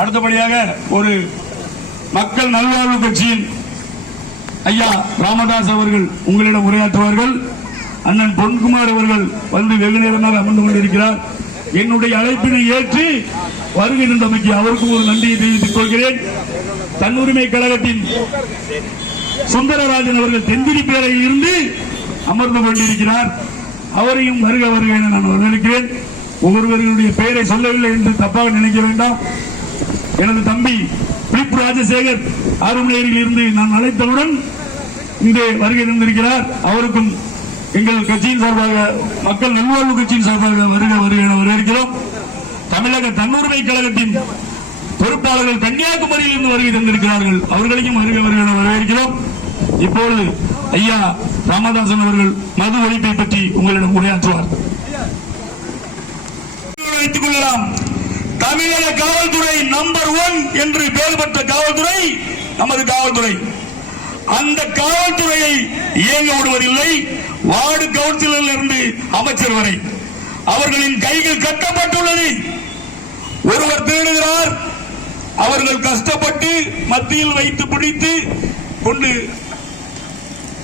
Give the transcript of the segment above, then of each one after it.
அடுத்தபடியாக ஒரு மக்கள் நல்வாழ்வு கட்சியின் ஐயா ராமதாஸ் அவர்கள் உங்களிடம் உரையாற்றுவார்கள். அண்ணன் பொன்குமார் அவர்கள் வந்து வெகு நேரமாக அமர்ந்து கொண்டிருக்கிறார். என்னுடைய அழைப்பினை ஏற்று வருகை தந்தமைக்கு அவருக்கும் ஒரு நன்றியை தெரிவித்துக் கொள்கிறேன். தன்னுரிமை கழகத்தின் சுந்தரராஜன் அவர்கள் தென்திரி பேரையில் இருந்து அமர்ந்து கொண்டிருக்கிறார். அவரையும் வருக வருக என நான் வரவேற்கிறேன். ஒவ்வொருவர்களுடைய பெயரை சொல்லவில்லை என்று தப்பாக நினைக்க வேண்டாம். எனது தம்பி பிலிப் ராஜசேகர் ஆறுமலையில் இருந்து நான் அழைத்தவுடன் இங்கே வருகை தந்திருக்கிறார். அவருக்கும் எங்கள் கட்சியின் சார்பாக மக்கள் நல்வாழ்வு கட்சியின் சார்பாக வருக வருக என வரவேற்கிறோம். தமிழக தன்னுரிமை கழகத்தின் பொறுப்பாளர்கள் கன்னியாகுமரியில் இருந்து வருகை தந்திருக்கிறார்கள். அவர்களையும் வருக வருக என வரவேற்கிறோம். இப்பொழுது ஐயா ராமதாசன் அவர்கள் மது ஒழிப்பை பற்றி உங்களிடம் உரையாற்றுவார். வைத்துக் கொள்ளலாம். தமிழக காவல்துறை நம்பர் 1 என்று பெயர் பெற்ற காவல்துறை நமது காவல்துறை. அந்த காவல்துறையை இயங்க விடுவதில்லை. வார்டு கவுன்சிலர் இருந்து அமைச்சர் வரை அவர்களின் கைகள் கட்டப்பட்டுள்ளது. ஒருவர் திருடுகிறார், அவர்கள் கஷ்டப்பட்டு மத்தியில் வைத்து பிடித்து கொண்டு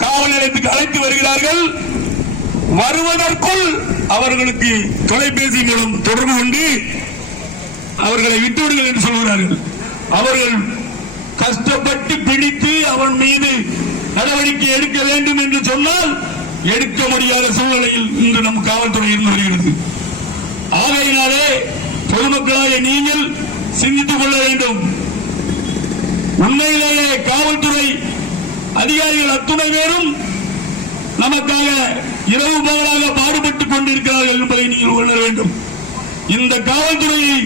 காவல் நிலையத்துக்கு அழைத்து வருகிறார்கள். வருவதற்குள் அவர்களுக்கு தொலைபேசி மூலம் தொடர்பு கொண்டு அவர்களை விட்டுவிடுங்கள் என்று சொல்கிறார்கள். அவர்கள் கஷ்டப்பட்டு பிடித்து அவன் மீது நடவடிக்கை எடுக்க வேண்டும் என்று சொன்னால் எடுக்க முடியாத சூழ்நிலையில் இன்று நம் காவல்துறை இருந்து வருகிறது. ஆகையினாலே பொதுமக்களாக நீங்கள் சிந்தித்துக் கொள்ள வேண்டும். உண்மையிலேயே காவல்துறை அதிகாரிகள் அத்துணை பேரும் நமக்காக இரவு பகலாக பாடுபட்டுக் கொண்டிருக்கிறார்கள் என்பதை நீங்கள் உணர வேண்டும். இந்த காவல்துறையை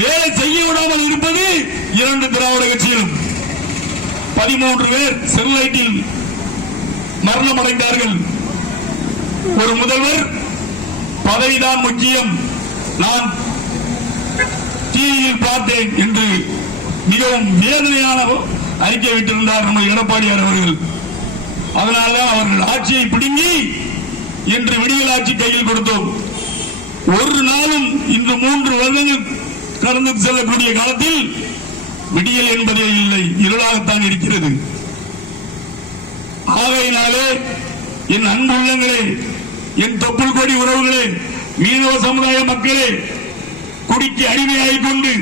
வேலை செய்ய விடாமல் இருப்பது 2 திராவிட கட்சிகளும். 13 பேர் ஸ்டெர்லைட்டில் மரணம் அடைந்தார்கள். ஒரு முதல்வர் பதவிதான் முக்கியம், நான் டிவியில் பார்த்தேன் என்று மிகவும் வேதனையான அறிக்கை விட்டிருந்தார் நம்ம எடப்பாடியார் அவர்கள். அதனால்தான் அவர்கள் ஆட்சியை பிடுங்கி இன்று விடியல் ஆட்சி கையில் கொடுத்தோம். ஒரு நாளும் இன்று 3 வருடங்கள் கடந்து செல்லக்கூடிய காலத்தில் விடியல் என்பதே இல்லை, இருளாகத்தான் இருக்கிறது. ஆகையினாலே என் அன்பு உள்ளங்களே, என் தொப்புள் கொடி உறவுகளே, மீனவ சமுதாய மக்களே, குடிக்கு அடிமையாகிக் கொண்டு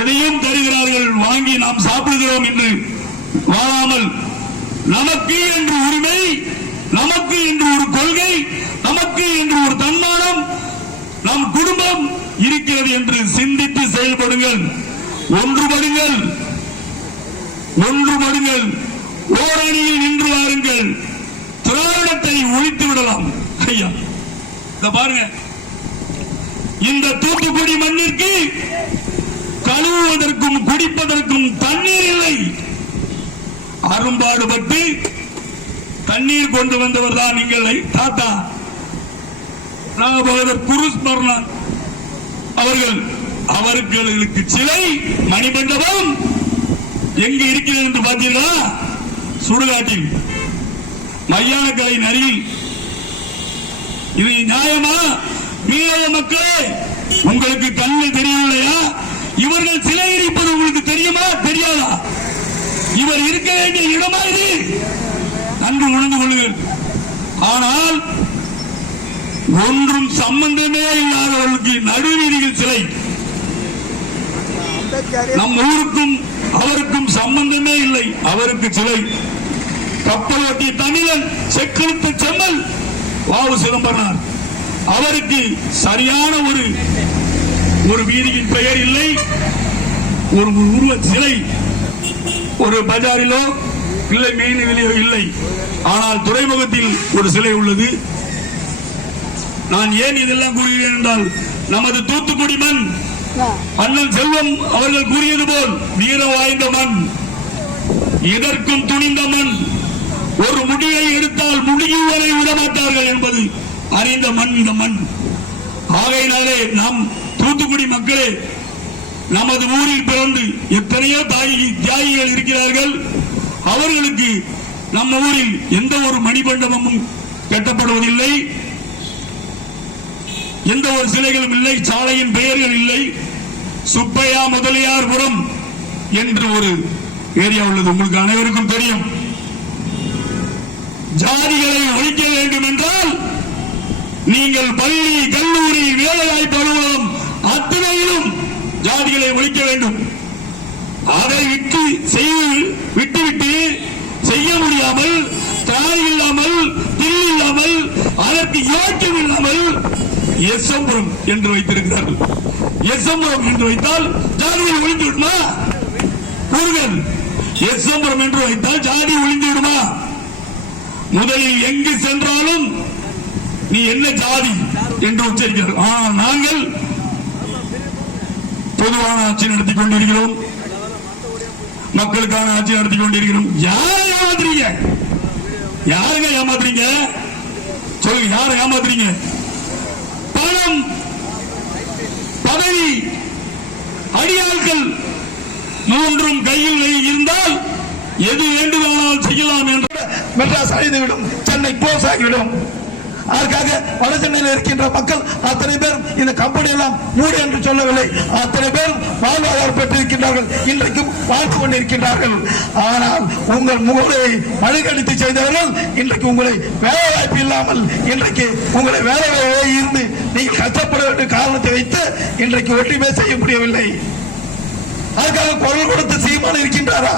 எதையும் தருகிறார்கள், வாங்கி நாம் சாப்பிடுகிறோம் என்று வாழாமல் நமக்கு என்று உரிமை, நமக்கு என்று ஒரு கொள்கை, நமக்கு என்று ஒரு தன்மானம், நம் குடும்பம் இருக்கிறது என்று சிந்தித்து செயல்படுங்கள். ஒன்றுபடுங்கள், ஒன்றுபடுங்கள், ஓரணியில் நின்று வாருங்கள். திராவிடத்தை ஒழித்து விடலாம். ஐயா இத பாருங்க, இந்த தூத்துக்குடி மண்ணிற்கு கழுவுவதற்கும் குடிப்பதற்கும் தண்ணீர் இல்லை. அரும்பாடுபட்டு தண்ணீர் கொண்டு வந்தவர் தான் எங்களை தாத்தா குருஸ்மரணன் அவர்கள். அவர்களுக்கு சிலை மணிமண்டபம் எங்கு இருக்கிறது என்று பார்த்தீர்களா? சுடுகாட்டில், மையானக்கரையின் அருகில். இது நியாயமா? மீனவ மக்களே, உங்களுக்கு கண்ணில் தெரியவில்லையா? இவர்கள் சிலை இருப்பது உங்களுக்கு தெரியுமா தெரியாதா? இவர் இருக்க வேண்டிய இடமா இது? நன்கு உணர்ந்து கொள்ளுங்கள். ஆனால் ஒன்றும் சம்பந்தமே இல்லாதவர்களுக்கு நடுவீதியில் சிலை. நம் ஊருக்கும் அவருக்கும் சம்பந்தமே இல்லை, அவருக்கு சிலை. கப்பல் ஓட்டிய தமிழன், செக்கெழுத்த செம்மல் வாவு சிதம்பரனார், அவருக்கு சரியான ஒரு வீதியின் பெயர் இல்லை, ஒரு உருவ சிலை ஒரு பஜாரிலோ இல்லை மெயினிலோ இல்லை. ஆனால் துறைமுகத்தில் ஒரு சிலை உள்ளது. நான் ஏன் இதெல்லாம் கூறுகிறேன் என்றால், நமது தூத்துக்குடி மண் அண்ணன் செல்வம் அவர்கள் கூறியது போல் வீரம் வாய்ந்த மண், இதற்கும் துணிந்த மண். ஒரு முடிவை எடுத்தால் முடிவுவரை விடமாட்டார்கள் என்பது அறிந்த மண் இந்த மண். ஆகையினாலே நாம் தூத்துக்குடி மக்களே, நமது ஊரில் பிறந்து எத்தனையோ தியாகிகள் இருக்கிறார்கள். அவர்களுக்கு நம்ம ஊரில் எந்த ஒரு மணிமண்டபமும் கட்டப்படுவதில்லை, எந்த ஒரு சிலைகளும் இல்லை, சாலையின் பெயர்கள் இல்லை, சுப்பையா முதலியார்புரம் என்று ஒரு ஏரியா உள்ளது. உங்களுக்கு அனைவருக்கும் தெரியும். ஜாதிகளை ஒழிக்க வேண்டும் என்றால் நீங்கள் பள்ளி, கல்லூரி, வேலைவாய்ப்பு அலுவலகம் அத்தனையிலும் ஜாதிகளை ஒழிக்க வேண்டும். அதை விட்டுவிட்டு செய்ய முடியாமல், தாய் இல்லாமல், தில் இல்லாமல், அதற்கு யோக்கியம் இல்லாமல் எஸ்எம்புரம் என்று வைத்திருக்கிறார்கள். எஸ்எம்புரம் என்று வைத்தால் ஜாதிகள் ஒழிந்து விடுமா? கூறுகள். எஸ்எம்புரம் என்று வைத்தால் ஜாதி ஒழிந்து விடுமா? முதலில் எங்கு சென்றாலும் நீ என்ன ஜாதி என்று உச்சரிக்கிறார். நாங்கள் பொதுவான ஆட்சி நடத்திக் கொண்டிருக்கிறோம், மக்களுக்கான ஆட்சி நடத்திக் கொண்டிருக்கிறோம். யாரை ஏமாத்துறீங்க? யாருங்க ஏமாத்துறீங்க? சொல்லுங்க, யாரை ஏமாத்துறீங்க? பணம், பதவி, அடியாட்கள் மூன்றும் கையில் இருந்தால் எது வேண்டுமானால் செய்யலாம் என்று மெட்ராஸ் அழிந்துவிடும், சென்னை க்ளோஸ் ஆகிவிடும். அதற்காக வட சென்னையில் இருக்கின்ற மக்கள் அத்தனை பேரும் இந்த கம்பெனி எல்லாம் மூடு என்று சொல்லவில்லை. அத்தனை பேரும் வாழ்வாதாரம் பெற்றிருக்கின்றார்கள், இன்றைக்கும் வாழ்ந்து கொண்டிருக்கின்றார்கள். ஆனால் உங்கள் முகத்தை மழுங்கடித்து செய்தவர்கள் இன்றைக்கு உங்களை வேலை வாய்ப்பு இல்லாமல், இன்றைக்கு உங்களை வேலை இருந்து நீங்கள் கஷ்டப்பட வேண்டிய காரணத்தை வைத்து இன்றைக்கு ஒற்றுமை செய்ய முடியவில்லை. அதுக்காக குரல் கொடுத்து சீமான் இருக்கின்றாரா?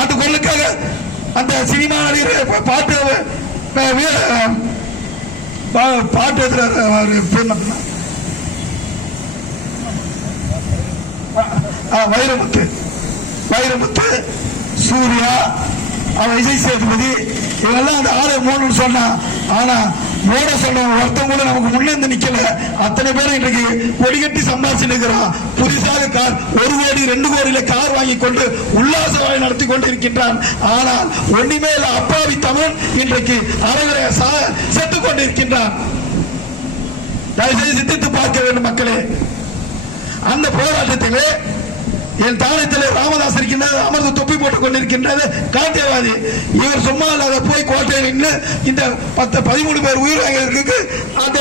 அந்த குரலுக்காக அந்த சினிமா நடிகர் பாட்டு வைரமுத்து, சூர்யா, விஜய் சேதுபதி இவெல்லாம் அந்த ஆளை மூணு சொன்னா. ஆனா மூட சொன்ன ஒருத்தம் கூட நமக்கு முன்னேந்து நிக்கல. அத்தனை பேரும் இன்றைக்கு கொடிகட்டி சம்பாதிச்சிருக்கிறான். புதுசாக கார் 1 கோடி 2 கோடியில கார் வாங்கி கொண்டு உல்லாச வாய் நடத்தி கொண்டு இருக்கின்றான். ஆனால் ஒண்ணுமே இல்ல அப்பாவி தமிழ் இன்றைக்கு அரைவரைய செத்துக் கொண்டிருக்கின்றான். தயவுசெய்து சிந்தித்து பார்க்க வேண்டும் மக்களே. அந்த போராட்டத்திலே என் தானத்திலே ராமதாஸ் இருக்கின்றது, அமர்ந்து தொப்பி போட்டுக் கொண்டிருக்கின்றது காந்தியவாதி. இவர் சும்மா இல்லாத போய் கோட்டையில் நின்று இந்த 10-13 பேர் உயிர் வாங்கியதற்கு அந்த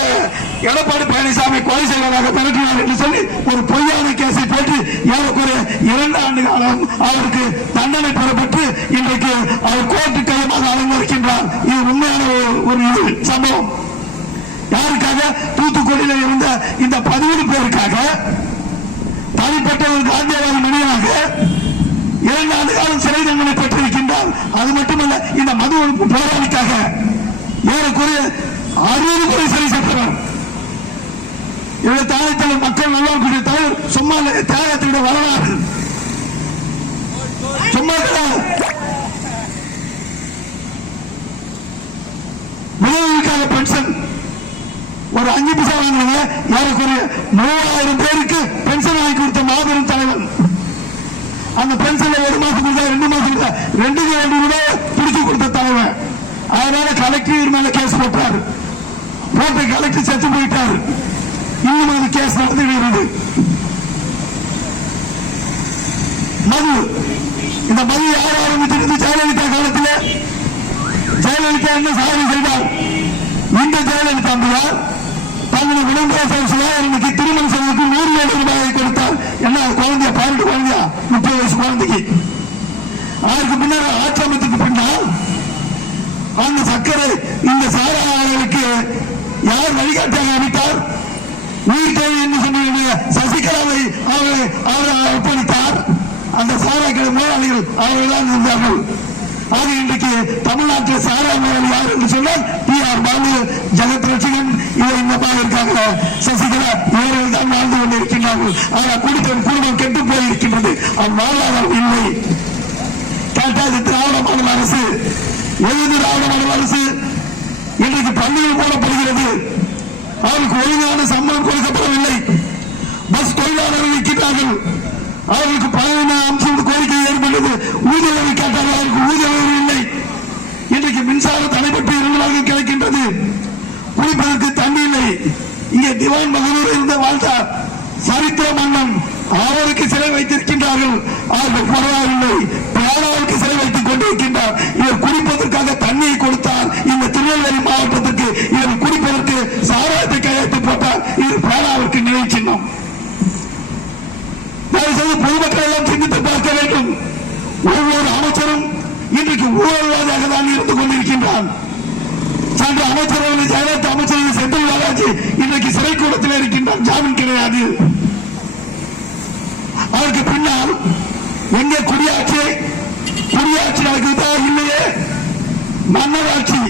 எடப்பாடி பழனிசாமி கொலை செய்வதாக மிரட்டினார் என்று சொல்லி ஒரு பொய்யான கேஸை போட்டு ஏறக்குறைய 2 ஆண்டு காலம் அவருக்கு தண்டனை பெறப்பட்டு இன்றைக்கு அவர் கோர்ட்டு கையமாக அலங்கரிக்கின்றார். இது உண்மையான ஒரு சம்பவம். யாருக்காக? தூத்துக்குடியில் இருந்த இந்த 13 பேருக்காக தனிப்பட்ட ஒரு காந்தியவாதி மனிதனாக 2 ஆண்டு காலம் சிறை தண்டனை பெற்றிருக்கின்றார். அது மட்டுமல்ல, இந்த மது ஒழிப்பு போராளிக்காக ஏறக்குறைய 60 கோடி சிறை சென்றவர். இவருடைய தாயத்தில் மக்கள் நல்வாழ்வுடைய தலைவர் சும்மா தியாகத்தினுடைய வரலாறு சும்மா விளைவுக்காக பென்ஷன் ஒரு 5 பைசா வாங்கினாங்க. ஏறக்குறைய 3000 பேருக்கு பென்ஷன் வாங்கி கொடுத்த மாபெரும் தலைவன். அந்த பென்ஷன்ல 1 மாசம் கொடுத்தா 2 மாசம் கொடுத்தா 2 கோடி ரூபாய் பிடிச்சு கொடுத்த தலைவன். அதனால கலெக்டர் மேல கேஸ் போட்டாரு. போட்ட கலெக்டர் செத்து போயிட்டாரு. இன்னும் அது கேஸ் நடந்துகிறது. மது, இந்த மது யார் ஆரம்பிச்சிருந்து? ஜெயலலிதா காலத்தில் ஜெயலலிதா என்ன சாதனை செய்தார்? இந்த ஜெயலலிதா தங்களை விளம்பரம் சுதாகரனுக்கு திருமண செலவுக்கு 100 கோடி ரூபாயை கொடுத்தார். என்ன குழந்தைய 12 குழந்தையா 30 வயசு குழந்தைக்கு. அதற்கு பின்னர் ஆட்சியமைத்துக்கு பின்னால் அந்த சக்கரை இந்த சாராளுக்கு யார் வழிகாட்டியாக அமைத்தார்? உயிர் தேவை என்று சொன்ன சசிகலாவை அவரை அர்ப்பணித்தார். அந்த சாராக்கள் மேலாளிகள் அவர்கள் தான் இருந்தார்கள். ஆக இன்றைக்கு தமிழ்நாட்டில் சாரா மேலாளி யார் என்று சொன்னால் PR பாலு, ஜெகத் ரட்சகன், இவர் இந்த இருக்காங்க, சசிகலா, இவர்கள் தான் வாழ்ந்து கொண்டிருக்கின்றார்கள். ஆனால் குடும்பம் கெட்டு போயிருக்கின்றது. வாழ்வாதாரம் இல்லை. கேட்டாது திராவிட மாடல் அரசு. எது திராவிட மாடல் அரசு? இன்றைக்கு பள்ளிகள் போடப்படுகிறது. அவருக்கு ஒழுங்கான சம்பளம் கொடுக்கப்படவில்லை. பஸ் தொழிலாளர்கள் இருக்கின்றார்கள். அவர்களுக்கு 15 அம்சம் கோரிக்கை ஏற்பட்டது. ஊதிய உதவி கேட்டார்கள், அவருக்கு ஊதிய உதவி இல்லை. இன்றைக்கு மின்சாரம் தடைபட்டு 2 நாட்கள் கிடைக்கின்றது. குடிப்பதற்கு தண்ணி இல்லை. இங்கே திவான் பகதூர் இருந்த வாழ்ந்தார் சரித்திர மன்னன். அவருக்கு சிலை வைத்திருக்கின்றார்கள். அவர்கள் பரவாயில்லை. பேராவுக்கு சிலை வைத்துக் கொண்டிருக்கின்றார். இவர் குடிப்பதற்காக தண்ணியை கொடுத்தார். இந்த திருநெல்வேலி மாவட்டத்திற்கு இவர் குடிப்பதற்கு சாராயத்தை கையெழுத்து போட்டார். இது பேராவுக்கு நினைவு சின்னம். தயவுசெய்து பொதுமக்கள் எல்லாம் சிந்தித்து பார்க்க வேண்டும். ஒவ்வொரு அமைச்சரும் இன்றைக்கு ஊழல்வாதியாக தான் இருந்து கொண்டிருக்கின்றான். சென்ற அமைச்சர்கள் ஜெயலலிதா அமைச்சர்கள் செந்தில் பாலாஜி இன்றைக்கு சிறைக்கூடத்தில் இருக்கின்றார், ஜாமீன் கிடையாது. அதற்கு பின்னால் எங்கே குடியாட்சி நடக்குதா இல்லையே, மன்னராட்சி.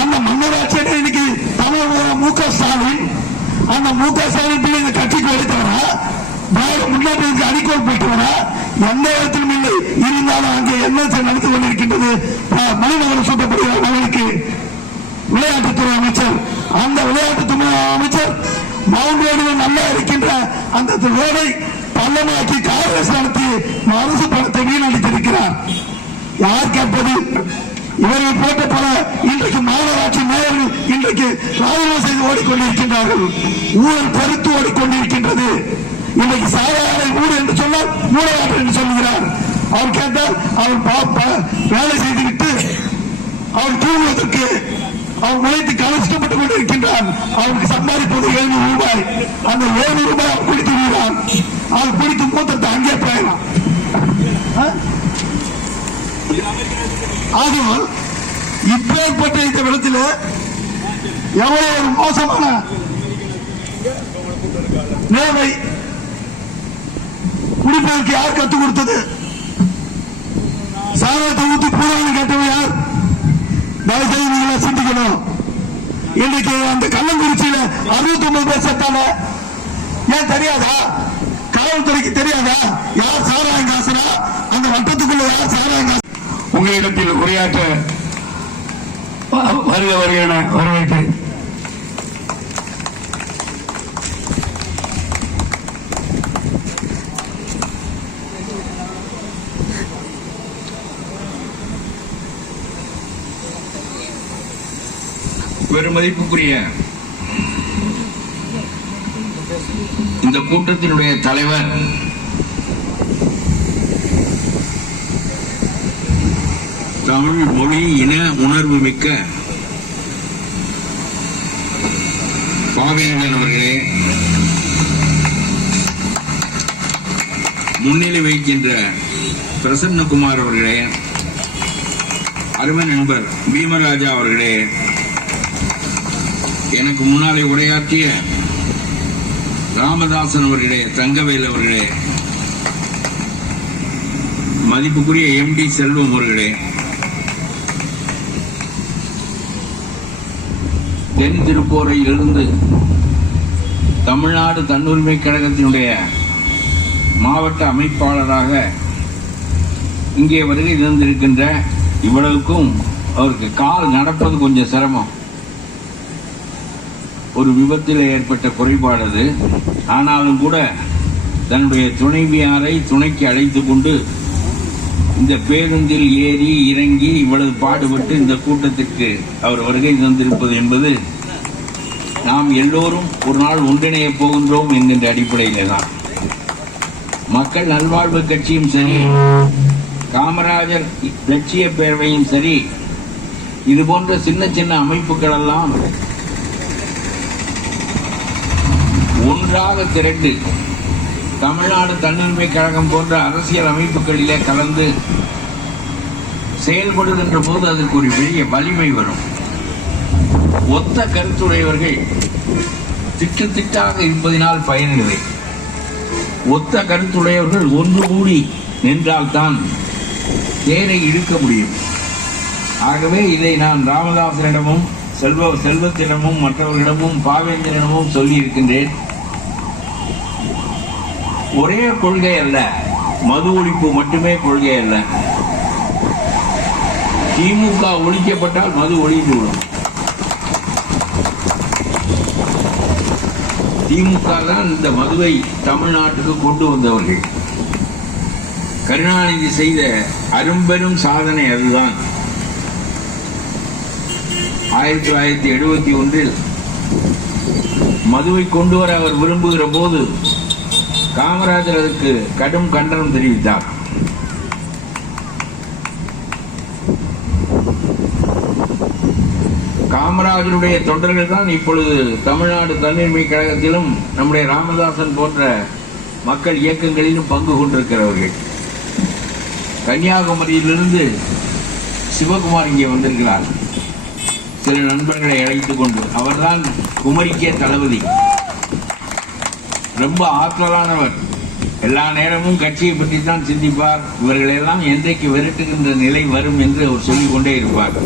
அந்த மன்னராட்சி இன்னைக்கு தமிழக மு.க. ஸ்டாலின், அந்த மு.க. ஸ்டாலின் பிள்ளை கட்சிக்கு வைத்தவரா, முன்னேற்றத்துக்கு அடிக்கோல் போட்டவரா, எந்த இடத்திலும் இல்லை. இருந்தாலும் அங்கே என்ன நடந்து கொண்டிருக்கின்றது, மணிநகரம் சொல்லப்படுகிற அவர்களுக்கு விளையாட்டுத்துறை அமைச்சர், அந்த விளையாட்டுத்துறை அமைச்சர் மவுண்ட் ரோடு நல்லா இருக்கின்ற அந்த ரோடை பள்ளமாக்கி காங்கிரஸ் நடத்தி அரசு பணத்தை வீணடித்திருக்கிறார். யார் கேட்பது? இவர்கள் போட்ட பல இன்றைக்கு மாநகராட்சி மேயர்கள் இன்றைக்கு ராஜினாமா செய்து ஓடிக்கொண்டிருக்கின்றார்கள். ஊழல் பருத்து ஓடிக்கொண்டிருக்கின்றது. இன்றைக்கு சாதாரண ஊழல் என்று சொன்னால் மூளையாட்டு என்று சொல்கிறார். அவர் கேட்டால் அவர் வேலை செய்துவிட்டு அவர் தூங்குவதற்கு அவர் உழைத்து கஷ்டப்பட்டுக் கொண்டிருக்கின்றார். அவருக்கு சம்பாதிப்பது 700 ரூபாய். அந்த 700 ரூபாய் அவர் குடித்து விடுகிறார். அவர் குடித்து மூத்தத்தை அங்கே போயிடலாம். ஆகையால் இப்பேற்பட்ட இந்த இடத்தில் எவ்வளவு ஒரு மோசமான நேர்மை குடிப்பதற்கு யார் கற்றுக் கொடுத்தது? சாராயத்தை ஊற்றி பூராணம் கேட்டவன் யார்? தயவுசெய்து நீங்க சிந்திக்கணும். இன்றைக்கு அந்த கள்ளங்குறிச்சியில 69 பேர் செத்தாங்க. ஏன் தெரியாதா? காவல்துறைக்கு தெரியாதா யார் சாராயம் காசுனா? அந்த வட்டத்துக்குள்ள யார் சாராயம் காசு? உங்களிடத்தில் உரையாற்ற வருகிறேன் வரவேற்கிறேன். பெருமதிப்புக்குரிய இந்த கூட்டத்தினுடைய தலைவர் தமிழ் மொழி இன உணர்வு மிக்க பாவேந்தன் அவர்களே, முன்னிலை வைக்கின்ற பிரசன்னகுமார் அவர்களே, அருமை நண்பர் பீமராஜா அவர்களே, எனக்கு முன்னாலே உரையாற்றிய ராமதாசன் அவர்களே, தங்கவேல் அவர்களே, மதிப்புக்குரிய எம்.டி. செல்வம் அவர்களே, தென் திருப்போரையிலிருந்து தமிழ்நாடு தன்னுரிமை கழகத்தினுடைய மாவட்ட அமைப்பாளராக இங்கே வருகை தந்திருக்கின்ற இவ்வளவுக்கும் அவருக்கு கால் நடப்பது கொஞ்சம் சிரமம். ஒரு விபத்தில் ஏற்பட்ட குறைபாடு அது. ஆனாலும் கூட தன்னுடைய துணைவியாரை துணைக்கு அழைத்துக் கொண்டு இந்த பேருந்தில் ஏறி இறங்கி இவ்வளவு பாடுபட்டு இந்த கூட்டத்திற்கு அவர் வருகை தந்திருப்பது என்பது நாம் எல்லோரும் ஒரு நாள் ஒன்றிணைய போகின்றோம் என்கின்ற அடிப்படையிலே தான். மக்கள் நல்வாழ்வு கட்சியும் சரி, காமராஜர் லட்சிய பேரவையும் சரி, இது போன்ற சின்ன சின்ன அமைப்புகள் எல்லாம் ஒன்றாக திரண்டு தமிழ்நாடு தன்னுரிமை கழகம் போன்ற அரசியல் அமைப்புகளிலே கலந்து செயல்படுகின்ற போது அதற்கு ஒரு பெரிய வலிமை வரும். ஒத்த கருத்துடையவர்கள் திட்டாக இருப்பதினால் பயனில்லை. ஒத்த கருத்துடையவர்கள் ஒன்று கூடி நின்றால்தான் தேரை இழுக்க முடியும். ஆகவே இதை நான் ராமதாசனிடமும் செல்வத்திடமும் மற்றவர்களிடமும் பாவேந்தரிடமும் சொல்லி இருக்கின்றேன். ஒரே கொள்கை அல்ல, மது ஒழிப்பு மட்டுமே கொள்கை அல்ல. திமுக ஒழிக்கப்பட்டால் மது ஒழிந்துவிடும். திமுக தான் இந்த மதுவை தமிழ்நாட்டுக்கு கொண்டு வந்தவர்கள். கருணாநிதி செய்த அரும்பெரும் சாதனை அதுதான். 1971 மதுவை கொண்டு வர அவர் விரும்புகிற போது காமராஜர் அதற்கு கடும் கண்டனம் தெரிவித்தார். காமராஜருடைய தொண்டர்கள் தான் இப்பொழுது தமிழ்நாடு தன்னுரிமை கழகத்திலும் நம்முடைய ராமதாசன் போன்ற மக்கள் இயக்கங்களிலும் பங்கு கொண்டிருக்கிறவர்கள். கன்னியாகுமரியிலிருந்து சிவகுமார் இங்கே வந்திருக்கிறார், சில நண்பர்களை அழைத்துக் கொண்டு. அவர்தான் குமரிக்கே தளபதி. ரொம்ப ஆற்றலானவர். எல்லா நேரமும் கட்சியை பற்றி தான் சிந்திப்பார். இவர்களெல்லாம் என்றைக்கு விரட்டுகின்ற நிலை வரும் என்று அவர் சொல்லிக் கொண்டே இருப்பார்.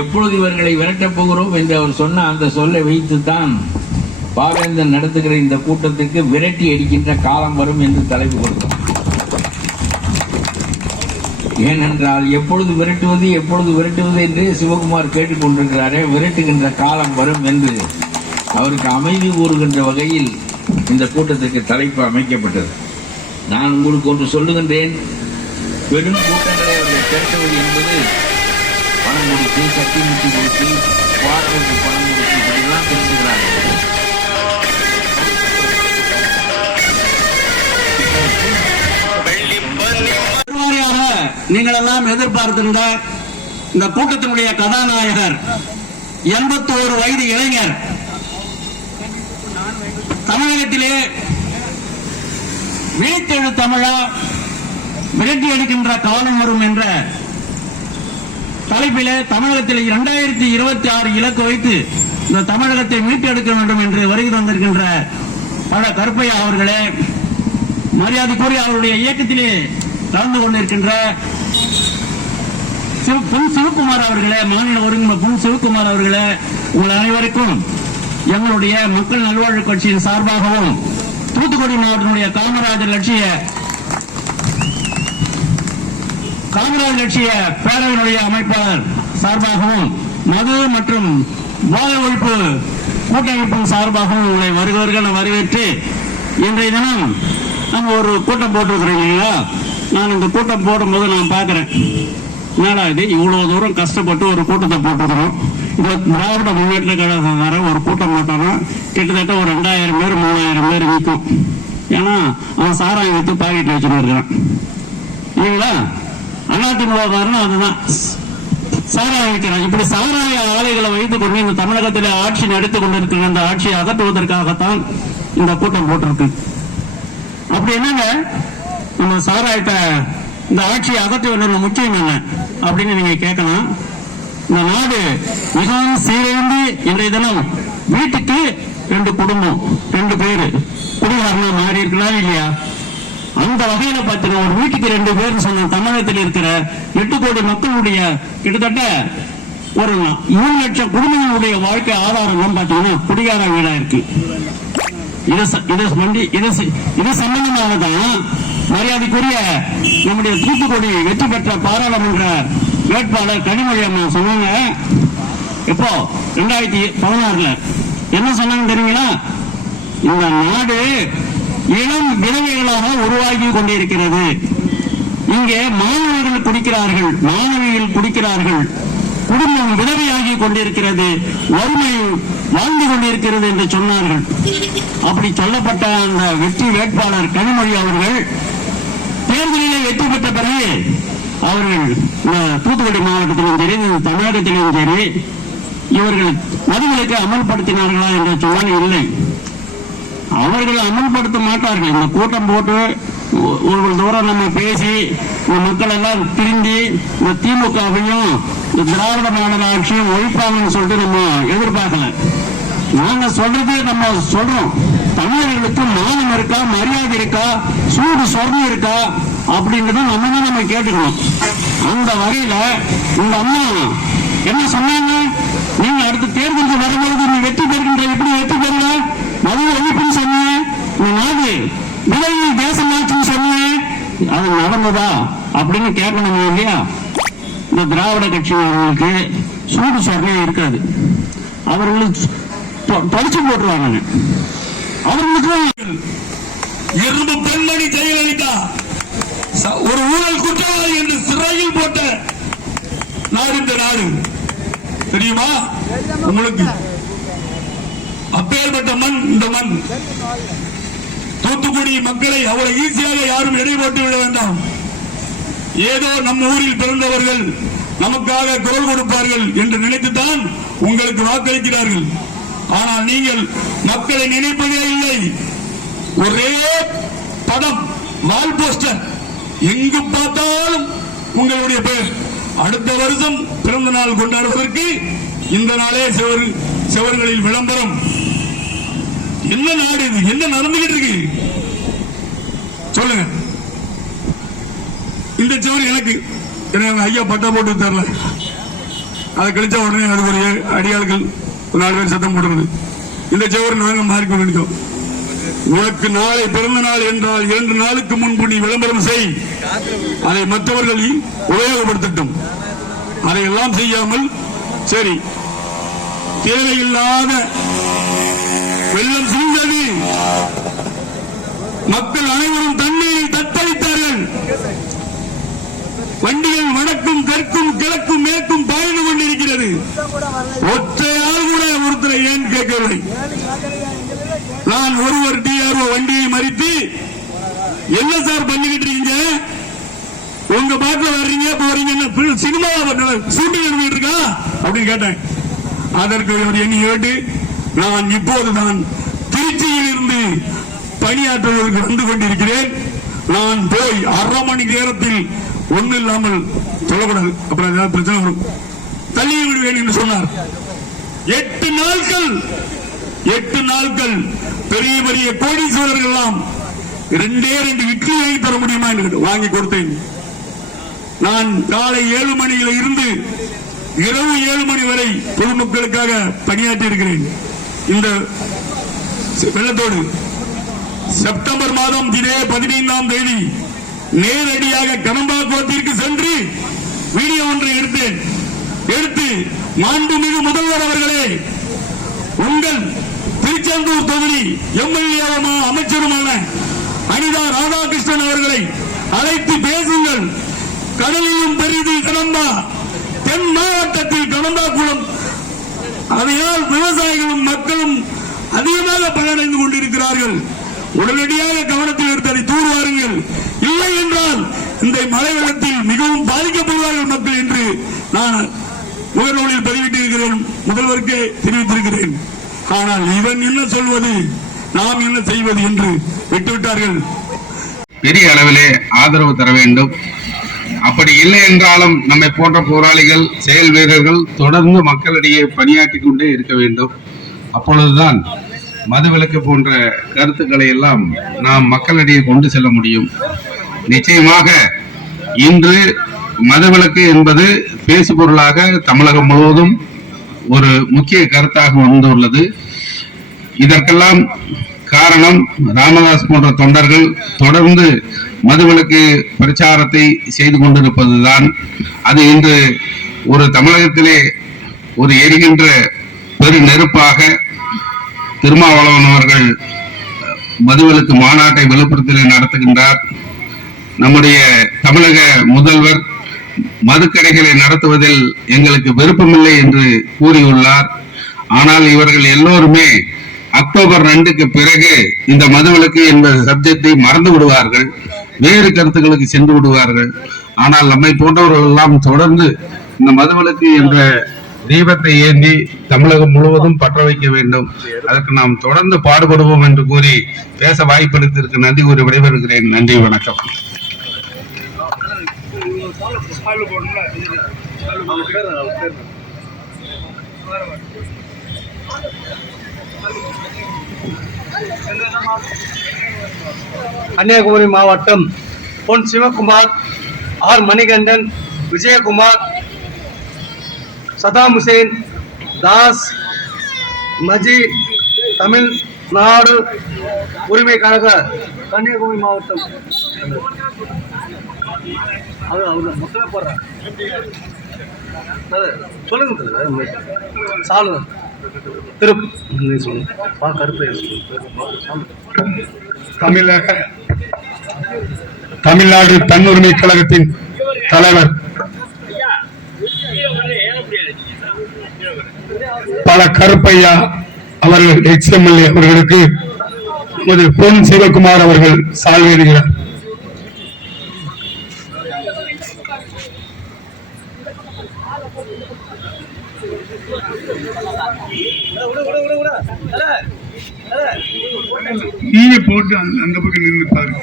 எப்பொழுது இவர்களை விரட்டப் போகிறோம் என்று அவர் சொன்ன அந்த சொல்லை வைத்துத்தான் பாவேந்தன் நடத்துகிற இந்த கூட்டத்திற்கு விரட்டி அடிக்கின்ற காலம் வரும் என்று தலைப்பு கொடுத்தார். ஏனென்றால் எப்பொழுது விரட்டுவது என்று சிவகுமார் கேட்டுக் கொண்டிருக்கிறாரே, விரட்டுகின்ற காலம் வரும் என்று அவருக்கு அமைதி கூறுகின்ற வகையில் இந்த கூட்டத்திற்கு தலைப்பு அமைக்கப்பட்டது. நான் உங்களுக்கு ஒன்று சொல்லுகின்றேன். பெரும் கூட்டங்களை அவர்கள் திரட்டுவது என்பது பணம் கொடுத்து, சக்தி முட்டி கொடுத்து, வாடகைக்கு பணம் கொடுத்து இப்படிலாம் பேசுகிறார்கள். நீங்கள் எல்லாம் எதிர்பார்த்திருந்த இந்த கூட்டத்தினுடைய கதாநாயகர் 81 வயது இளைஞர், தமிழகத்திலே வீட்டெழு தமிழா விரட்டி எடுக்கின்ற காலம் வரும் என்ற தலைப்பிலே தமிழகத்தில் 2026 இலக்கு வைத்து இந்த தமிழகத்தை மீட்டெடுக்க வேண்டும் என்று வருகை தந்திருக்கின்ற பல கருப்பையா அவர்களே, மரியாதைக்குரிய அவருடைய இயக்கத்திலே கலந்து கொண்டிருக்கின்ற பொன் சிவகுமார் அவர்களே, மாநில ஒருங்கிணைப்பு பொன் சிவகுமார் அவர்களே, உங்கள் அனைவருக்கும் எங்களுடைய மக்கள் நல்வாழ்வு கட்சியின் சார்பாகவும் தூத்துக்குடி மாவட்டத்தினுடைய காமராஜர் லட்சிய பேரவையினுடைய அமைப்பாளர் சார்பாகவும் மது மற்றும் போதை ஒழிப்பு கூட்டமைப்பின் சார்பாகவும் உங்களை வருகிறவர்கள் வரவேற்று இன்றைய தினம் நம்ம ஒரு கூட்டம் போட்டிருக்கிறீங்க. நான் இந்த கூட்டம் போடும்போது நான் பார்க்கிறேன், என்னடா இது இவ்வளவு தூரம் கஷ்டப்பட்டு ஒரு கூட்டத்தை போட்டுக்கிறோம். இது திராவிட முன்னேற்ற கழகம் ஒரு கூட்டம் போட்டோம்னா கிட்டத்தட்ட ஒரு 2000 பேர் 3000 பேர் நிற்கும். ஏன்னா அவன் சாராயம் வைத்து பாக்கெட் வச்சுட்டு இருக்கிறான் இல்லைங்களா? அதிமுக அதுதான் சாராயம் வைக்கிறான். இப்படி சாராய ஆலைகளை வைத்துக் கொண்டு இந்த தமிழகத்தில் ஆட்சி நடத்திக் கொண்டிருக்கிற அந்த ஆட்சியை அகற்றுவதற்காகத்தான் இந்த கூட்டம் போட்டிருக்கு. அப்படி என்னங்க நம்ம சாராயத்தை இந்த ஆட்சியை அகற்ற வேண்டிய முக்கியம் என்ன அப்படின்னு நீங்க கேட்கலாம். இந்த நாடு மிகவும் சீரழிந்து இன்றைய தினம் வீட்டுக்கு 2 குடும்பம் 2 பேரு குடிகாரனா மாறி இருக்கலாம் இல்லையா? அந்த வகையில பார்த்தீங்கன்னா ஒரு வீட்டுக்கு 2 பேர் சொன்ன தமிழகத்தில் இருக்கிற 8 கோடி மக்களுடைய கிட்டத்தட்ட ஒரு 3 லட்சம் குடும்பங்களுடைய வாழ்க்கை ஆதாரம் பார்த்தீங்கன்னா குடிகார வீடா இருக்கு. இது சம்பந்தமானதான் மரியாதைக்குரிய நம்முடைய தூத்துக்குடி வெற்றி பெற்ற பாராளுமன்ற வேட்பாளர் கனிமொழி அம்மா சொன்னாங்க. இப்போ 2016 என்ன சொன்னாங்க தெரியுங்களா? இந்த நாடு இளம் விதவைகளாக உருவாகி கொண்டிருக்கிறது. இங்கே மாணவர்கள் குடிக்கிறார்கள், குடும்பம் விதவையாகி கொண்டிருக்கிறது, வறுமை வாழ்ந்து கொண்டிருக்கிறது என்று சொன்னார்கள். அப்படி சொல்லப்பட்ட அந்த வெற்றி வேட்பாளர் கனிமொழி அவர்கள் தேர்தலிலே வெற்றி பெற்ற பிறகு அவர்கள் தூத்துக்குடி மாவட்டத்திலும் சரி தமிழகத்திலும் சரி இவர்கள் மதுவிலக்கை அமல்படுத்தினார்களா என்று சொன்னால் இல்லை, அவர்கள் அமல்படுத்த மாட்டார்கள். இந்த கூட்டம் போட்டு ஒரு தூரம் நம்ம பேசி மக்கள் எல்லாம் திரும்பி இந்த திமுகவையும் இந்த திராவிட மாடல் ஆட்சியும் ஒழிப்பாங்கன்னு சொல்லிட்டு நம்ம எதிர்பார்க்கல. நாங்க சொல்றது நம்ம சொல்றோம், தமிழர்களுக்கு மானம் இருக்கா, மரியாதை இருக்கா, சூடு சொர்ணம் இருக்கா அப்படின்றத நம்ம கேட்டுக்கணும். அந்த வகையில உங்க அம்மா என்ன சொன்னாங்க? நீங்க அடுத்த தேர்தலுக்கு வரும்போது நீ வெற்றி பெறுகின்ற, எப்படி வெற்றி பெறல? மது ஒழிப்புன்னு சொன்னீங்க, இந்த நாடு விலையில் தேசமாச்சுன்னு சொன்னீங்க, அது நடந்ததா அப்படின்னு கேட்கணும் இல்லையா? இந்த திராவிட கட்சிகளுக்கு சூடு சொர்ணம் இருக்காது, அவர்களுக்கு தொலைச்சு போட்டுருவாங்க. அவர்களுக்கு இரும்பு பெண்மணி ஜெயலலிதா ஒரு ஊழல் குற்றவாளி என்று சிறையில் போட்ட நாடு இந்த நாடு தெரியுமா உங்களுக்கு? அப்பேற்பட்ட மண் இந்த மண். தூத்துக்குடி மக்களை அவ்வளவு ஈஸியாக யாரும் எடை போட்டு விட வேண்டாம். ஏதோ நம் ஊரில் பிறந்தவர்கள் நமக்காக குரல் கொடுப்பார்கள் என்று நினைத்துத்தான் உங்களுக்கு வாக்களிக்கிறார்கள். ஆனால் நீங்கள் மக்களை நினைப்பதே இல்லை. ஒரே படம், வால் போஸ்டர், எங்கு பார்த்தாலும் உங்களுடைய பெயர். அடுத்த வருஷம் பிறந்த நாள் கொண்டாடுவதற்கு இந்த நாளே செவர்களில் விளம்பரம். என்ன நாடு இது? என்ன நடந்துகிட்டு இருக்கு சொல்லுங்க. இந்த செவர் எனக்கு ஐயா பட்டா போட்டு தரல, அதை கழிச்சா உடனே அது ஒரு அடியாள்கள் 4 பேர் சத்தம் போடுறது. இந்த செவர் நாங்க மாறிக்கொண்டிருக்கோம். உனக்கு நாளை பிறந்த நாள் என்றால் 2 நாளுக்கு முன்பு நீ விளம்பரம் செய், அதை மற்றவர்கள் உபயோகப்படுத்தட்டும். அதையெல்லாம் செய்யாமல் சரி தேவையில்லாத வெள்ளம் சூழ்ந்தது, மக்கள் அனைவரும் தண்ணீரை தத்தளித்தார்கள். வண்டிகள் வடக்கும் தெற்கும் கிழக்கும் மேற்கும் பாய்ந்து கொண்டிருக்கிறது. ஒற்றையால் கூட ஒருத்தரை ஏன் கேட்கவில்லை. நான் ஒருவர் டிஆர்ஓ வண்டியை மறித்து என்ன சார் பண்ணிக்கிட்டு இருக்கீங்க, உங்க பாட்டில் வர்றீங்க போறீங்க, சினிமா ஷூட்டிங் நடந்துட்டு இருக்கா அப்படின்னு கேட்டேன். அதற்கு அவர் எண்ணி கேட்டு நான் இப்போதுதான் திருச்சியில் இருந்து பணியாற்றுவதற்கு வந்து கொண்டிருக்கிறேன். நான் போய் 1/2 மணி நேரத்தில் ஒண்ணு இல்லாமல் சொல்லக்கூடாது, அப்புறம் ஏதாவது பிரச்சனை வரும், தள்ளி விடுவேன் என்று சொன்னார். 8 நாட்கள் பெரிய பெரிய கோடீஸ்வரர்கள் எல்லாம் 2 இட்லி வாங்கி தர முடியுமா என்று வாங்கி கொடுத்தேன். நான் காலை 7 மணியில இருந்து இரவு 7 மணி வரை பொதுமக்களுக்காக பணியாற்றி இருக்கிறேன். இந்த வெள்ளத்தோடு செப்டம்பர் மாதம் இதே 15ஆம் தேதி நேரடியாக கடம்பாக்குளத்திற்கு சென்று வீடியோ ஒன்றை எடுத்து மாண்புமிகு முதல்வர் அவர்களே, உங்கள் திருச்செந்தூர் தொகுதி எம்எல்ஏ அமைச்சருமான அனிதா ராதாகிருஷ்ணன் அவர்களை அழைத்து பேசுங்கள். கடலிலும் பெரிது கடம்பா, தென் மாவட்டத்தில் கடம்பாக்குளம், அதையால் விவசாயிகளும் மக்களும் அதிகமாக பலனடைந்து கொண்டிருக்கிறார்கள். உடனடியாக கவனத்தில் எடுத்து அதை தூர்வாருங்கள். இல்லை என்றால் இந்த மழை வெள்ளத்தில் மிகவும் பாதிக்கப்படுவார்கள் மக்கள் என்று நான் முகநூலில் பதிவிட்டிருக்கிறேன், முதல்வருக்கு தெரிவித்திருக்கிறேன். ஆனால் இவன் என்ன சொல்வது, நாம் என்ன செய்வது என்று விட்டுவிட்டார்கள். பெரிய அளவிலே ஆதரவு தர வேண்டும். அப்படி இல்லை என்றாலும் நம்மை போன்ற போராளிகள், செயல் வீரர்கள் தொடர்ந்து மக்களிடையே பணியாற்றி கொண்டே இருக்க வேண்டும். அப்பொழுதுதான் மதுவிலக்கு போன்ற கருத்துக்களை எல்லாம் நாம் மக்களிடையே கொண்டு செல்ல முடியும். நிச்சயமாக இன்று மதுவிலக்கு என்பது பேசு பொருளாக தமிழகம் முழுவதும் ஒரு முக்கிய கருத்தாக வந்துள்ளது. இதற்கெல்லாம் காரணம் ராமதாஸ் போன்ற தொண்டர்கள் தொடர்ந்து மதுவிலக்கு பிரச்சாரத்தை செய்து கொண்டிருப்பதுதான். அது இன்று ஒரு தமிழகத்திலே ஒரு எரிகின்ற பெரு நெருப்பாக திருமாவளவன் அவர்கள் மதுவிலக்கு மாநாட்டை விழுப்புரத்திலே நடத்துகின்றார். நம்முடைய தமிழக முதல்வர் மதுக்கடைகளை நடத்துவதில் எங்களுக்கு விருப்பமில்லை என்று கூறியுள்ளார். ஆனால் இவர்கள் எல்லோருமே அக்டோபர் 2க்கு பிறகு இந்த மதுவிலக்கு என்ற சப்ஜெக்டை மறந்து விடுவார்கள், வேறு கருத்துக்களுக்கு சென்று விடுவார்கள். ஆனால் நம்மை போன்றவர்கள் எல்லாம் தொடர்ந்து இந்த மதுவிலக்கு என்ற தீபத்தை ஏந்தி தமிழகம் முழுவதும் பற்ற வைக்க வேண்டும். அதற்கு நாம் தொடர்ந்து பாடுபடுவோம் என்று கூறி பேச வாய்ப்பளித்ததற்கு நன்றி கூறி விடைபெறுகிறேன். நன்றி, வணக்கம். கன்னியாகுமரி மாவட்டம் பொன் சிவகுமார், ஆர் மணிகண்டன், விஜயகுமார், சதாம் ஹுசேன், தாஸ், மஜீத், தமிழ்நாடு உரிமை கழக கன்னியாகுமரி மாவட்டம். மொத்தமே போடுறேன் சொல்லுங்க சாலு தமிழ்நாடு தன்னுரிமை கழகத்தின் தலைவர் பல கருப்பையா அவர்கள் எக்ஸ்எம்எல்ஏ அவர்களுக்கு நமது பொன் சிவகுமார் அவர்கள் சால்வேறுகிறார். நீங்க போட்டு அந்த பக்கம் நின்று பாருங்க.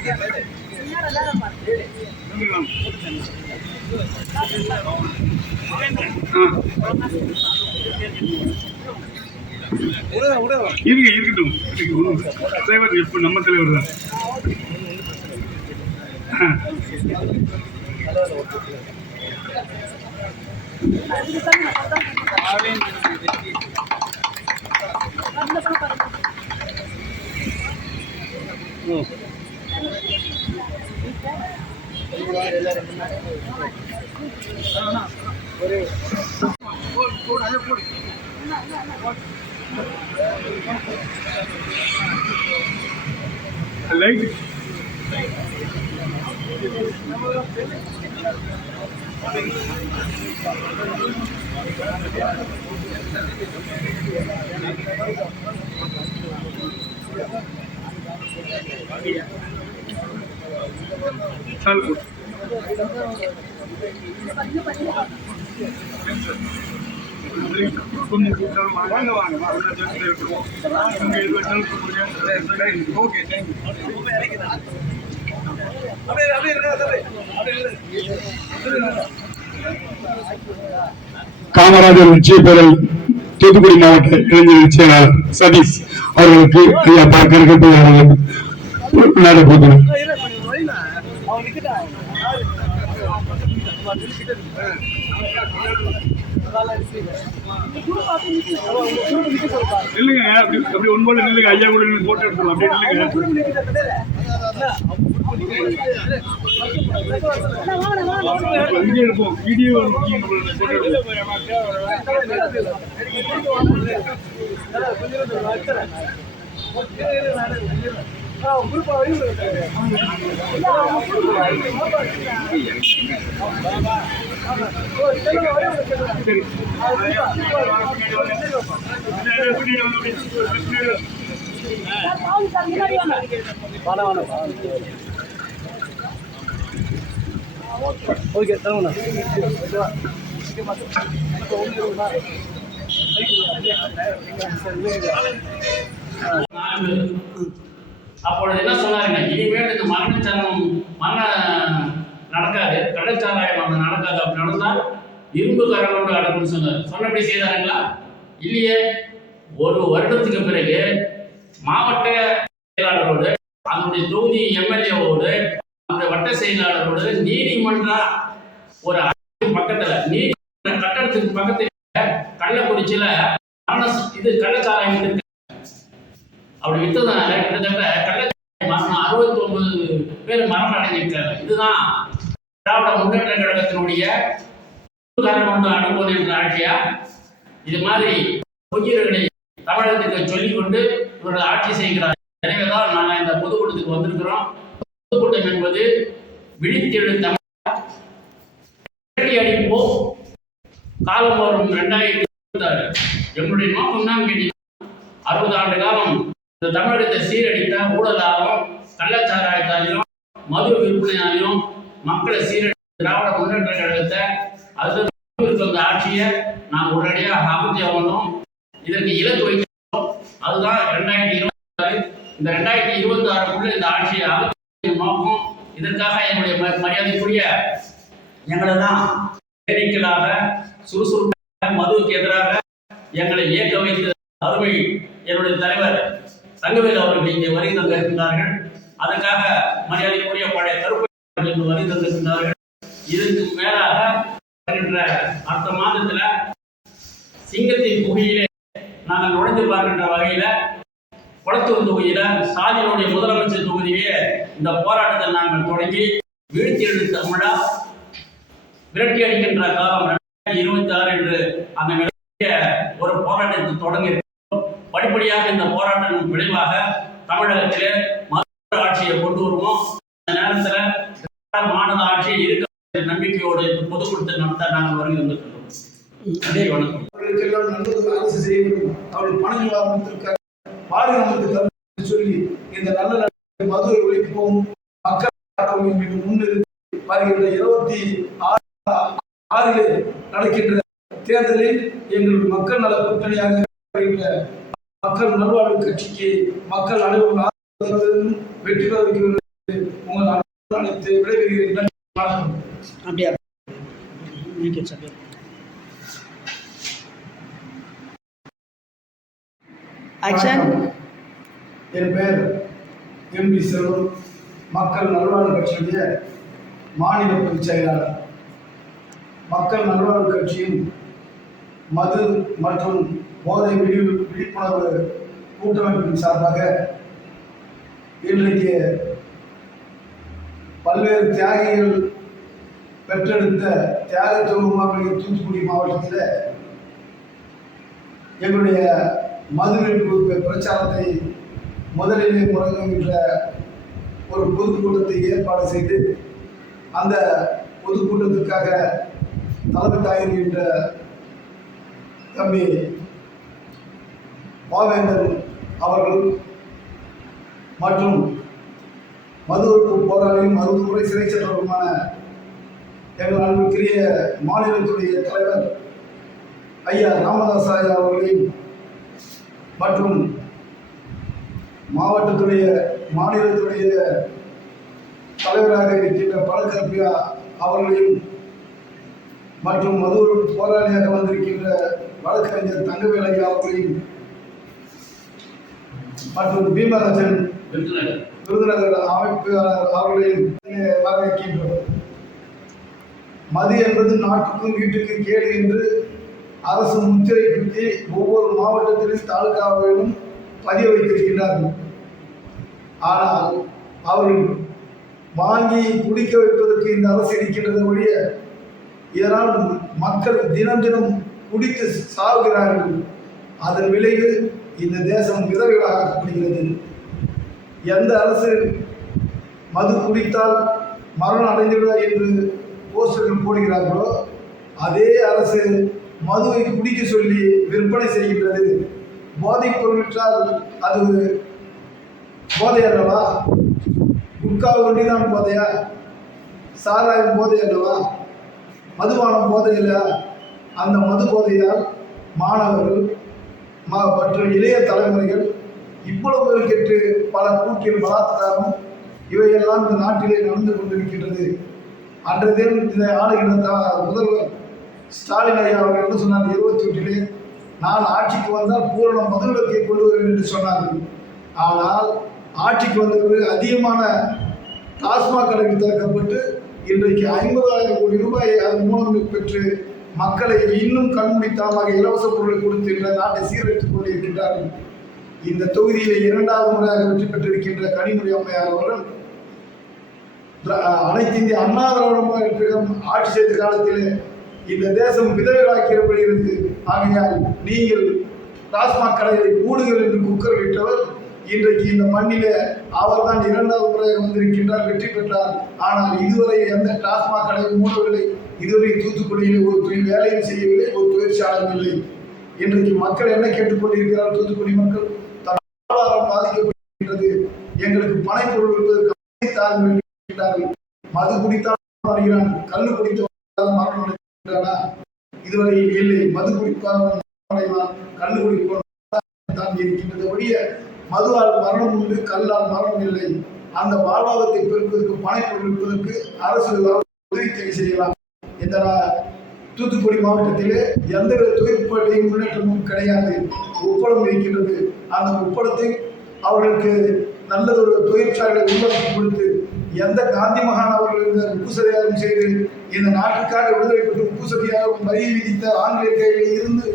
இருக்கட்டும். தலைவர் எப்ப நம்ம தலைவர் தான். லைட் चालू வாங்க ஓகே காமராஜர் உச்சிப்பேரல் தூத்துக்குடி மாவட்ட இளைஞர் செயலாளர் சதீஷ் அவர்களுக்கு ஐயா பார்க்க நாடு போதும். இல்லைங்க அப்படி ஒன்பது இல்லைங்க ஐயா கூட போட்டோ எடுத்துக்கலாம் அப்படி இல்லைங்க இங்கே இருப்போம் வீடியோ ஓகே அப்பொழுது என்ன சொன்னாருங்க, இனிமேல் இந்த மரணம் நடக்காது, கடற்சாராயம் நடக்காது, அப்படி நடந்தால் இரும்பு கரம் கொண்டு அடக்கும்னு சொன்னார். சொன்னபடி செய்தாருங்களா? இல்லையே. ஒரு வருடத்துக்கு பிறகு மாவட்ட செயலாளரோடு அதனுடைய தொகுதி எம்எல்ஏவோடு அந்த வட்ட செயலாளரோடு நீதிமன்றம் ஒரு பக்கத்துல நீதிமன்ற கட்டடத்துக்கு பக்கத்துல கள்ளக்குறிச்சியில இது கள்ளச்சாராயம் இருக்கு. அப்படி வித்ததுனால கிட்டத்தட்ட கள்ளச்சாராயம் மரணம் 69 பேர் மரணம் அடைஞ்சிருக்காங்க. இதுதான் திராவிட முன்னேற்ற கழகத்தினுடைய அனுபவம் என்ற ஆட்சியா? இது மாதிரி பொய்யர்களை தமிழகத்துக்கு சொல்லிக்கொண்டு இவர்கள் ஆட்சி செய்கிறார். எனவேதான் நாங்கள் இந்த பொதுக்கூட்டத்துக்கு வந்திருக்கிறோம். பொதுக்கூட்டம் என்பது விழித்தெழு தமிழ் அடிப்போம் காலம் வரும் 2026. எங்களுடைய நோக்கம் தான் கேட்டீங்கன்னா 60 ஆண்டு காலம் இந்த தமிழகத்தை சீரடித்த ஊழலாலும் கள்ளச்சாராயத்தாலையும் மது விற்பனையாலையும் மக்களை சீரடித்த திராவிட முன்னேற்ற கழகத்தை அது அந்த ஆட்சியை நாம் உடனடியாக அகற்றி ஆகணும். இதற்கு இலக்கு வைக்கிறோம். அதுதான் 2026. இந்த 2026 இந்த ஆட்சியை அகற்றி நோக்கம். இதற்காக என்னுடைய மரியாதைக்குரிய எங்களெல்லாம் தேனீக்களாக சுறுசுறுப்பாக மதுவுக்கு எதிராக எங்களை இயக்க வைத்த அருமை என்னுடைய தலைவர் தங்கவேல் அவர்கள் இங்கே வரி தந்திருக்கின்றார்கள். அதற்காக மரியாதைக்குரிய பழைய கருப்பு வரி தந்திருக்கின்றார்கள். இதற்கு மேலாக அடுத்த மாதத்துல சிங்கத்தின் குகையிலே நாங்கள் நுழைந்து பார்க்கின்ற வகையில குளத்தூர் தொகுதியில ஸ்டாலினுடைய முதலமைச்சர் தொகுதியிலே இந்த போராட்டத்தை நாங்கள் தொடங்கி வீழ்த்தி எழுத்து தமிழா விரட்டி அடிக்கின்ற காலம் 2026 என்று அந்த ஒரு போராட்டத்தை தொடங்கி படிப்படியாக இந்த போராட்டம் விளைவாக தமிழகத்திலே மத ஆட்சியை கொண்டு வருவோம். அந்த நேரத்தில் மாநில ஆட்சியை இருக்க நம்பிக்கையோடு பொதுக்கூட்டத்தை நடத்த நாங்கள் வருகை வந்திருக்கிறோம். அதே வணக்கம். அவர்களுக்கெல்லாம் நல்லது அரசு செய்ய வேண்டும். அவர்கள் பணம் பாதுகாப்பு சொல்லி இந்த நல்ல மதுரை ஒழிப்போம் மக்கள் முன்னிறுத்தி வருகின்ற 26 நடக்கின்ற தேர்தலில் எங்கள் மக்கள் நல கூட்டணியாக மக்கள் நல்வாழ்வு கட்சிக்கு மக்கள் அனைவரும் வெற்றி பெற வைக்கிறது உங்கள் அனைத்து விடைபெறுகிறேன். அப்படியா ஆக்ஷன். என் பெயர் எம்பி செல்வம், மக்கள் நல்வாழ்வு கட்சியுடைய மாநில பொதுச் செயலாளர். மக்கள் நல்வாழ்வு கட்சியின் மது மற்றும் போதை விழிப்புணர்வு கூட்டமைப்பின் சார்பாக இன்றைக்கு பல்வேறு தியாகிகள் பெற்றெடுத்த தியாக தொகுமாவுடைய தூத்துக்குடி மாவட்டத்தில் எங்களுடைய மதுவிலக்கு பிரச்சாரத்தை முதலிலே முழங்குகின்ற ஒரு பொதுக்கூட்டத்தை ஏற்பாடு செய்து அந்த பொதுக்கூட்டத்திற்காக தலைமை தாங்குகின்ற தம்பி பாவேந்தன் அவர்கள் மற்றும் மது ஒழிப்பு போராளியும் மதுமுறை சிறை சென்றவருமான எங்கள் அன்புக்குரிய மாநிலத்துடைய தலைவர் ஐயா ராமதாஸ் ஐயா அவர்களையும் மற்றும் மாநிலத்துடைய தலைவராக இருக்கின்ற பழக்கற்பியா அவர்களையும் மற்றும் மது ஒழிப்பு போராளியாக வந்திருக்கின்ற வழக்கறிஞர் தங்கவேலையா அவர்களையும் மற்றும் பீமராஜன் விருதுநகர் அமைப்பாளர் அவர்களையும் வரவேற்கின்றோம். மது என்பது நாட்டுக்கும் வீட்டுக்கும் கேடு என்று அரசு முத்திரை குத்தி ஒவ்வொரு மாவட்டத்திலும் தாலுகாவிலும் பதிய வைத்திருக்கின்றார்கள். ஆனால் அவர்கள் வாங்கி குடிக்க வைப்பதற்கு இந்த அரசு இருக்கின்றது ஒழிய இதனால் மக்கள் தினம் தினம் குடித்து சாகுகிறார்கள். அதன் விளைவு இந்த தேசம் விதவைகளாக்கப்படுகிறது. எந்த அரசு மது குடித்தால் மரணம் அடைந்துவிடுவார் என்று போஸ்டர்கள் போடுகிறார்களோ அதே அரசு மதுவை குடிக்க சொல்லி விற்பனை செய்கின்றது. போதைப் பொருட்களால் அது போதை அல்லவா? குட்கா ஒன்றிதான் போதையா? சாராயம் போதை அல்லவா? மதுபானம் போதை இல்லையா? அந்த மது போதையால் மாணவர்கள் மற்றும் இளைய தலைமுறைகள் இவ்வளவு கெட்டு பல கூட்டில் பலாத்காரம் இவையெல்லாம் இந்த நாட்டிலே நடந்து கொண்டிருக்கின்றது. அன்றைய தினம் இதை ஆளுகின்ற முதல்வர் ஸ்டாலின் ஐயா அவர்கள் என்ன சொன்னார்? 28 நான் ஆட்சிக்கு வந்தால் பூரண மதுவிலக்கை கொண்டு வருவேன் என்று சொன்னார்கள். ஆனால் ஆட்சிக்கு வந்த பிறகு அதிகமான டாஸ்மாக் கடைகள் திறக்கப்பட்டு இன்றைக்கு 50,000 கோடி ரூபாயை அதன் மூலம் பெற்று மக்களை இன்னும் கண்முடித்தனமாக இலவச பொருளை கொடுத்து இந்த நாட்டை சீரழித்துக் கொண்டிருக்கின்றார்கள். இந்த தொகுதியிலே 2வது முறையாக வெற்றி பெற்றிருக்கின்ற கனிமொழி அம்மையார் அவர்கள் அனைத்து இந்திய அண்ணா திராவிட முன்னேற்ற ஆட்சி செய்த காலத்திலே இந்த தேசம் விதவைகளாக்கப்படுகிறது. ஆகையால் நீங்கள் டாஸ்மாக் கடைகளை மூடுங்கள் என்று குக்கர் விட்டவர் இன்றைக்கு இந்த மண்ணிலே அவர் தான் 2வது முறையாக வந்திருக்கின்றார், வெற்றி பெற்றார். ஆனால் இதுவரை எந்த டாஸ்மாக் கடையை மூடவில்லை. இதுவரை தூத்துக்குடியில் ஒரு தொழில் வேலையும் செய்யவில்லை, ஒரு தொழிற்சாலையும் இல்லை. இன்றைக்கு மக்கள் என்ன கேட்டுக்கொண்டிருக்கிறார்? தூத்துக்குடி மக்கள் பொருளாதாரம் பாதிக்கப்படுகின்றது, எங்களுக்கு பனைப்பொருள் இருப்பதற்கு தாழ்கிறார்கள். மது குடித்தால் அடைகிறான், கல்லு குடித்தால் மரணம் அடைகிறானா? இதுவரை இல்லை. மது குடிப்பால் அடைவான், கல்லு குடிப்பான் தான் இருக்கின்றது ஒழிய மதுவால் மரணம் உண்டு, கல்லால் மரணம் இல்லை. அந்த வாழ்வாதாரத்தை பெருப்பதற்கு பனைப்பொருள் இருப்பதற்கு அரசு உதவி செய்யலாம். இந்த தூத்துக்குடி மாவட்டத்திலே எந்த தொழிற்பாட்டையும் முன்னேற்றமும் கிடையாது. உப்பளம் இருக்கின்றது. அந்த உப்பளத்தை அவர்களுக்கு நல்லதொரு தொழிற்சாலைகளை உருவாக்கி கொடுத்து எந்த காந்தி மகான் அவர்கள் இந்த உப்பு சத்தியாகிரகம் செய்து இந்த நாட்டுக்காக விடுதலை பெற்று உப்பு சத்தியாகிரகம் வரியை விதித்த ஆங்கிலேய கையில் இருந்து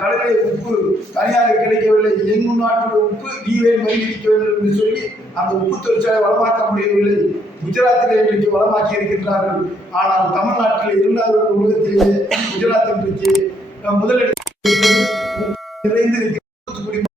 கடலிலே உப்பு தனியாக கிடைக்கவில்லை, எங்கும் நாட்டுடைய உப்பு நீவே வரி விதிக்க வேண்டும் என்று சொல்லி அந்த உப்பு தொழிற்சாலை வளமாக்க முடியவில்லை. குஜராத்திலே இன்றைக்கு வளமாக்கி இருக்கின்றார்கள். ஆனால் தமிழ்நாட்டில் 2வது உலகத்திலேயே குஜராத் இன்றைக்கு முதலிடத்தில் நிறைந்து தூத்துக்குடி